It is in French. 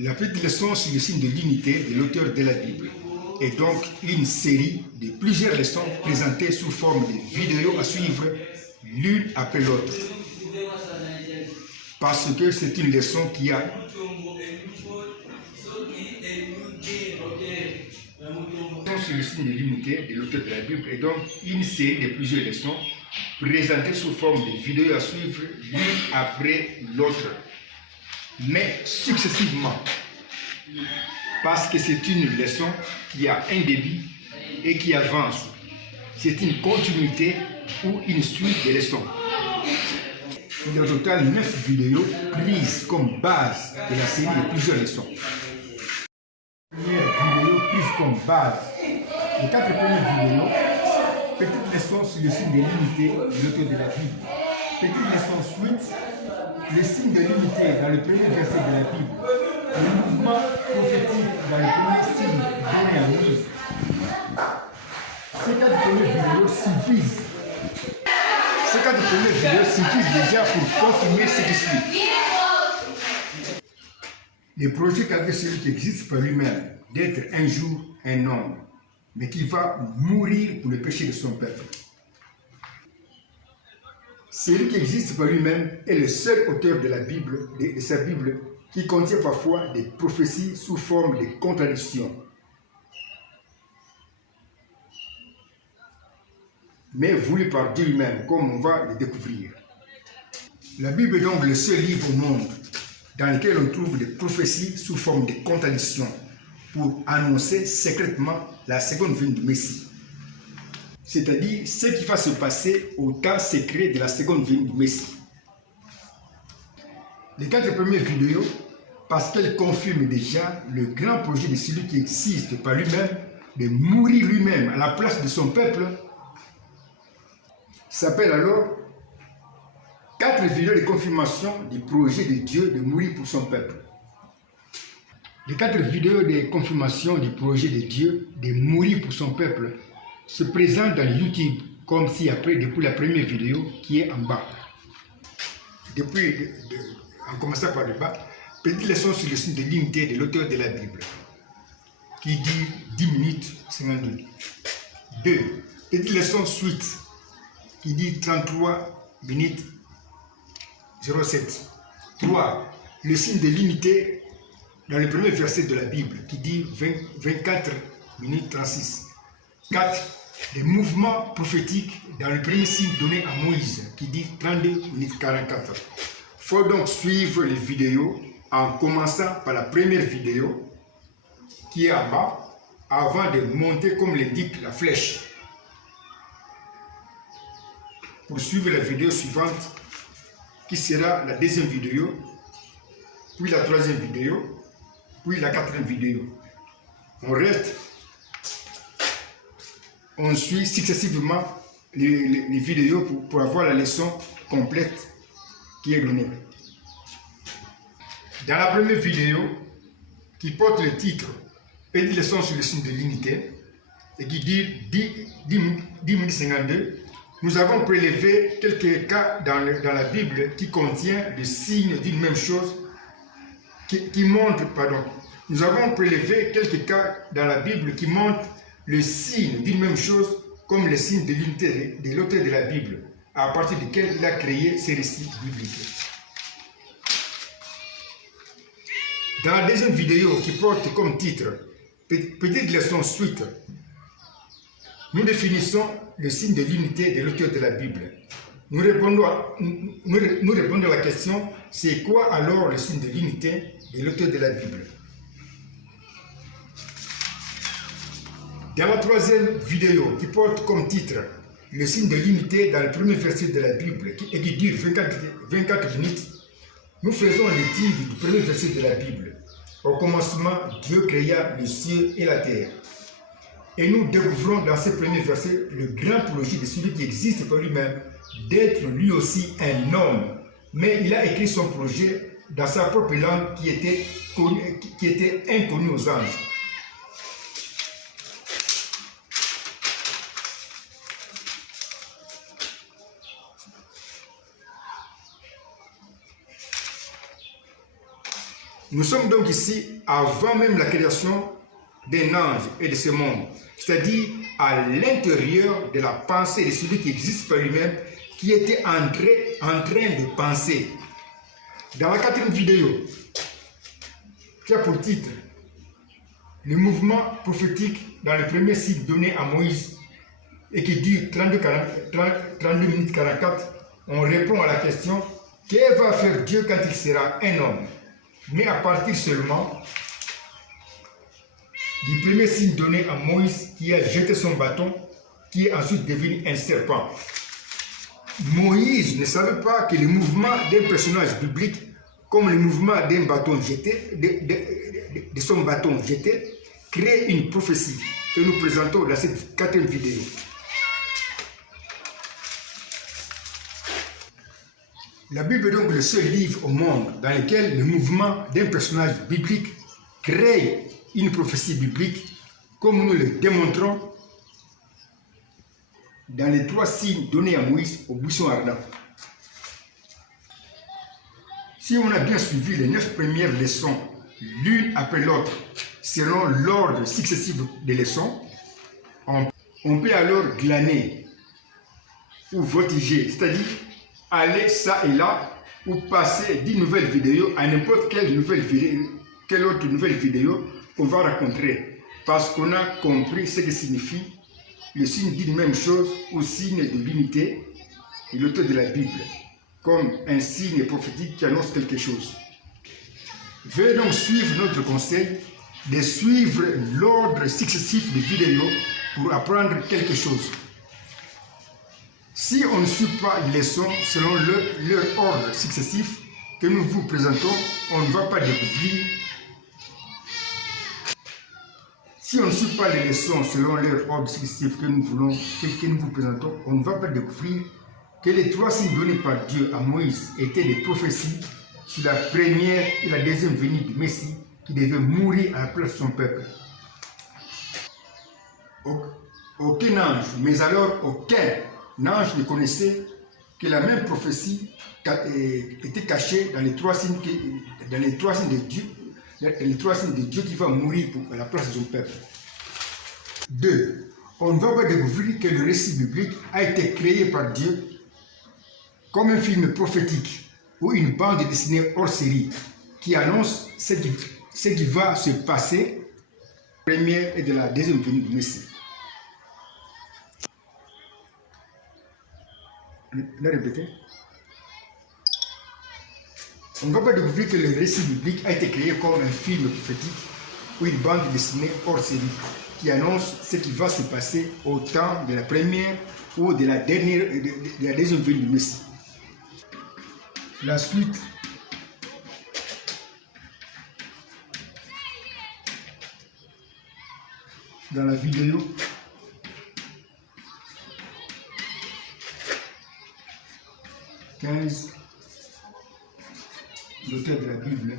La petite leçon sur le signe de l'unité de l'auteur de la Bible est donc une série de plusieurs leçons présentées sous forme de vidéos à suivre l'une après l'autre. Parce que c'est une leçon qui a sur le signe de l'unité de l'auteur de la Bible est donc une série de plusieurs leçons présentées sous forme de vidéos à suivre l'une après l'autre, mais successivement, parce que c'est une leçon qui a un début et qui avance. C'est une continuité ou une suite de leçons. Il y a au total 9 vidéos prises comme base de la série de plusieurs leçons. Première vidéo prise comme base. Les 4 premières vidéos, petite leçon sur le signe de l'unité de l'auteur de la Bible. Petite leçon suite, le signe de l'unité dans le premier verset de la Bible. Le mouvement prophétique dans le premier signe donné à Moïse. Ces 4 premières vidéos suffisent. Ces 4 premières vidéos suffisent déjà pour confirmer ce qui suit. Le projet qu'avait celui qui existe par lui-même, d'être un jour un homme, mais qui va mourir pour le péché de son peuple. Celui qui existe par lui-même est le seul auteur de la Bible, de sa Bible, qui contient parfois des prophéties sous forme de contradictions. Mais voulu par Dieu lui-même, comme on va le découvrir. La Bible est donc le seul livre au monde dans lequel on trouve des prophéties sous forme de contradictions pour annoncer secrètement la seconde venue du Messie. C'est-à-dire ce qui va se passer au temps secret de la seconde venue du Messie. Les 4 premières vidéos, parce qu'elles confirment déjà le grand projet de celui qui existe par lui-même, de mourir lui-même à la place de son peuple, s'appellent alors 4 vidéos de confirmation du projet de Dieu de mourir pour son peuple. Les 4 vidéos de confirmation du projet de Dieu de mourir pour son peuple se présentent dans YouTube comme ci-après depuis la première vidéo qui est en bas. En commençant par le bas, petite leçon sur le signe de l'unité de l'auteur de la Bible qui dit 10 minutes 52. 2. Petite leçon suite qui dit 33 minutes 07. 3. Le signe de l'unité dans le premier verset de la Bible qui dit 24 minutes 36. 4. Les mouvements prophétiques dans le premier signe donné à Moïse qui dit 32 minutes 44. Il faut donc suivre les vidéos en commençant par la première vidéo qui est en bas avant de monter comme l'indique la flèche pour suivre la vidéo suivante qui sera la deuxième vidéo, puis la troisième vidéo, puis la quatrième vidéo. On suit successivement les vidéos pour avoir la leçon complète qui est donnée. Dans la première vidéo, qui porte le titre « Petite leçon sur le signe de l'unité » et qui dit 10 minutes 52, nous avons prélevé quelques cas dans la Bible qui contient le signe d'une même chose, Nous avons prélevé quelques cas dans la Bible qui montrent le signe d'une même chose comme le signe de l'unité de l'auteur de la Bible, à partir duquel il a créé ces récits bibliques. Dans la deuxième vidéo qui porte comme titre « Petite leçon suite », nous définissons le signe de l'unité de l'auteur de la Bible. Nous répondons à la question « C'est quoi alors le signe de l'unité de l'auteur de la Bible ?» Dans la troisième vidéo qui porte comme titre « Le signe de l'unité dans le premier verset de la Bible » et qui dure 24 minutes, nous faisons l'étude du premier verset de la Bible. Au commencement, Dieu créa le ciel et la terre. Et nous découvrons dans ce premier verset le grand projet de celui qui existe par lui-même, d'être lui aussi un homme. Mais il a écrit son projet dans sa propre langue qui était inconnue aux anges. Nous sommes donc ici avant même la création d'un ange et de ce monde, c'est-à-dire à l'intérieur de la pensée de celui qui existe par lui-même, qui était en train de penser. Dans la 4e vidéo, qui a pour titre le mouvement prophétique dans le premier signe donné à Moïse et qui dure 32 minutes 44, on répond à la question: que va faire Dieu quand il sera un homme? Mais à partir seulement du premier signe donné à Moïse qui a jeté son bâton, qui est ensuite devenu un serpent. Moïse ne savait pas que le mouvement d'un personnage biblique, comme le mouvement d'un bâton jeté, de son bâton jeté, crée une prophétie que nous présentons dans cette 4e vidéo. La Bible est donc le seul livre au monde dans lequel le mouvement d'un personnage biblique crée une prophétie biblique, comme nous le démontrons dans les 3 signes donnés à Moïse au buisson ardent. Si on a bien suivi les 9 premières leçons, l'une après l'autre, selon l'ordre successif des leçons, on peut alors glaner ou voltiger, c'est-à-dire aller ça et là, ou passer d'une nouvelle vidéo à n'importe quelle autre nouvelle vidéo qu'on va rencontrer, parce qu'on a compris ce que signifie le signe d'une même chose ou signe de l'unité de l'auteur de la Bible, comme un signe prophétique qui annonce quelque chose. Veuillez donc suivre notre conseil de suivre l'ordre successif des vidéos pour apprendre quelque chose. Si on ne suit pas les leçons selon leur ordre successif que nous vous présentons, on ne va pas découvrir. Si on ne suit pas les leçons selon leur ordre successif que nous vous présentons, on ne va pas découvrir que les 3 signes donnés par Dieu à Moïse étaient des prophéties sur la première et la deuxième venue du Messie qui devait mourir à la place de son peuple. Aucun ange, mais alors aucun ange ne connaissait que la même prophétie était cachée dans les 3 signes de Dieu, les 3 signes de Dieu qui va mourir à la place de son peuple. 2. On ne va pas découvrir que le récit biblique a été créé par Dieu comme un film prophétique ou une bande dessinée hors série qui annonce ce qui va se passer de la première et de la deuxième venue du Messie. Le répéter. On ne va pas découvrir que le récit biblique a été créé comme un film prophétique ou une bande dessinée hors série qui annonce ce qui va se passer au temps de la première ou de la deuxième venue du Messie. La suite. Dans la vidéo. L'auteur de la Bible